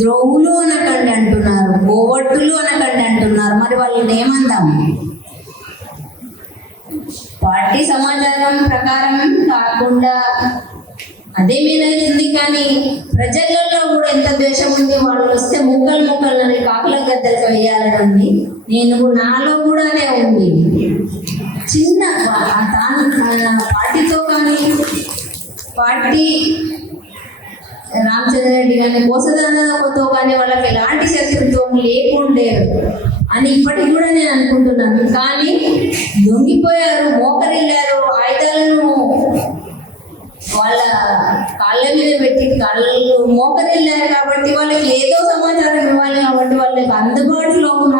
ద్రోవులు అనకండి అంటున్నారు, పోవట్టులు అనకండి అంటున్నారు. మరి వాళ్ళని ఏమందాం? పార్టీ సమాచారం ప్రకారం కాకుండా అదే మీదవుతుంది. కానీ ప్రజలలో కూడా ఎంత ద్వేషం ఉంది. వాళ్ళు వస్తే ముక్కలు కాకుల గద్దెలకు వేయాలని నేను నాలో కూడానే ఉంది. చిన్న తాను పార్టీతో కానీ పార్టీ రామచంద్ర రెడ్డి కానీ కోసదానతో కానీ వాళ్ళకి ఎలాంటి శత్రుత్వం లేకుండేరు అని ఇప్పటికి కూడా నేను అనుకుంటున్నాను. కానీ దొంగిపోయారు, మోకరిల్లారు, ఆయుధాలను వాళ్ళ కాళ్ళ మీద పెట్టి కాళ్ళు మోకరిల్లారు కాబట్టి వాళ్ళకి ఏదో సమాచారం ఇవ్వాలి. కాబట్టి వాళ్ళకి అందుబాటులో ఉన్న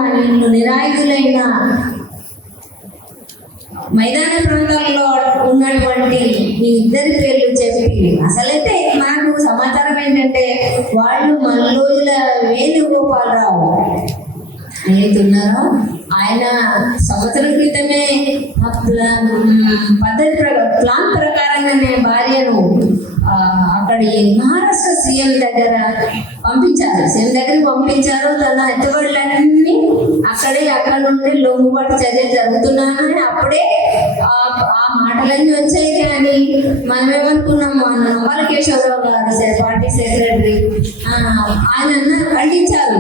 నిరాయుధులైన మైదాన ప్రాంతాల్లో ఉన్నటువంటి ఈ ఇద్దరి పేర్లు చెప్పి, అసలైతే నాకు సమాచారం ఏంటంటే వాళ్ళు మల్లోజుల వేణుగోపాలరావు ఏదైతున్నారో ఆయన సంవత్సరం క్రితమే ప్లాన్ ప్రకారంగానే భార్యను అక్కడి మహారాష్ట్ర సీఎం దగ్గర పంపించారు. తన ఎత్తుబడులన్నీ అక్కడ నుండి లొంగుబాటు చర్య జరుగుతున్నానని అప్పుడే ఆ మాటలన్నీ వచ్చాయి. కానీ మనం ఏమనుకున్నాం, మన నవలకేశ్వరరావు గారు పార్టీ సెక్రటరీ ఆయన ఖండించారు.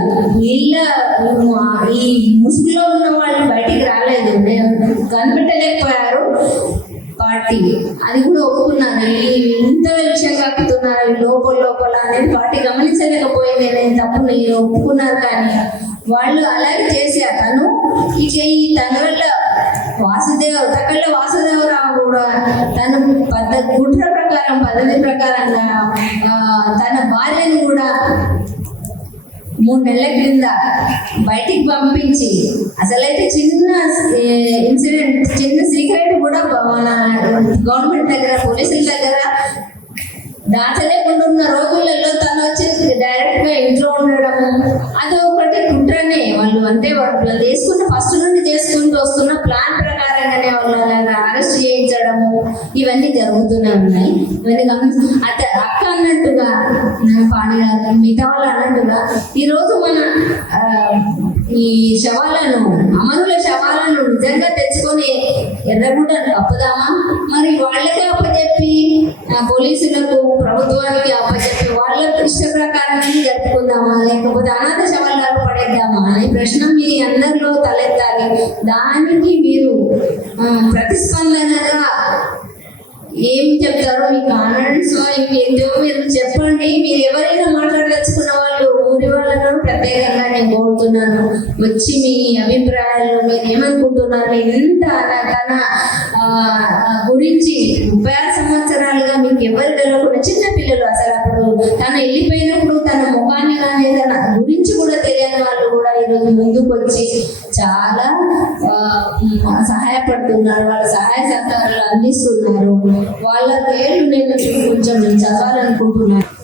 ఈ ముసుగులో ఉన్న వాళ్ళు బయటికి రాలేదు, కనిపెట్టలేకపోయారు పార్టీ. అది కూడా ఒప్పుకున్నారు. ఇంత విషయం కక్కుతున్నారు లోపల అనేది పార్టీ గమనించలేకపోయింది. నేను తప్పు నేను ఒప్పుకున్నారు. కానీ వాళ్ళు అలాగే చేశారు. తన వల్ల వాసుదేవరావు కూడా తన కుట్ర ప్రకారం పద్ధతి ప్రకారంగా తన భార్యను కూడా 3 నెలల క్రింద బయటికి పంపించి, అసలైతే చిన్న ఇన్సిడెంట్, చిన్న సీక్రెట్ కూడా మన గవర్నమెంట్ దగ్గర పోలీసుల దగ్గర దాచలేకుండా ఉన్న రోజులలో తను వచ్చి డైరెక్ట్ గా ఇంట్లో ఉండడము అది ఒకటి కుట్రనే. వాళ్ళు అంటే వాళ్ళు ఫస్ట్ నుండి చేసుకుంటూ వస్తున్న ప్లాన్ ప్రకారంగానే వాళ్ళని అరెస్ట్ చేయించడము ఇవన్నీ జరుగుతూనే ఉన్నాయి. ఇవన్నీ అక్క అన్నట్టుగా పాణి గారు మిగతా వాళ్ళు అన్నట్టుగా ఈరోజు మన ఈ అమరుల శవాలను నిజంగా తెచ్చుకొని ఎర్రగుడ్డను అప్పుదామా? మరి వాళ్ళకే అప్పచెప్పి పోలీసులకు ప్రభుత్వానికి అప్పచెప్పి వాళ్ళ ఇష్ట ప్రకారం జరుపుకుందామా, లేకపోతే అనాథ శవాలను పడేద్దామా అనే ప్రశ్న మీ అందరిలో తలెత్తాలి. దానికి మీరు ప్రతిస్పందనగా ఏం చెప్తారో మీకు ఆనండ్స్ ఇంకేంటో మీరు చెప్పండి. మీరు ఎవరైనా మాట్లాడదలుచుకున్న వాళ్ళు ఊరి వాళ్ళను ప్రత్యేకంగా నేను కోరుతున్నాను, వచ్చి మీ అభిప్రాయాలు మీరు ఏమనుకుంటున్నారు. ఎంత తన గురించి 36 సంవత్సరాలుగా మీకు ఎవరు తెలియకుండా చిన్న పిల్లలు, అసలు అప్పుడు తను వెళ్ళిపోయినప్పుడు తన ముఖాన్ని కానీ తన గురించి కూడా తెలియని వాళ్ళు కూడా ఈరోజు ముందుకు వచ్చి చాలా సహాయపడుతున్నారు. వాళ్ళ సహాయ సహకారాలు అందిస్తున్నారు. వాళ్ళ పేర్లు నేను కొంచెం చదవాలనుకుంటున్నాను.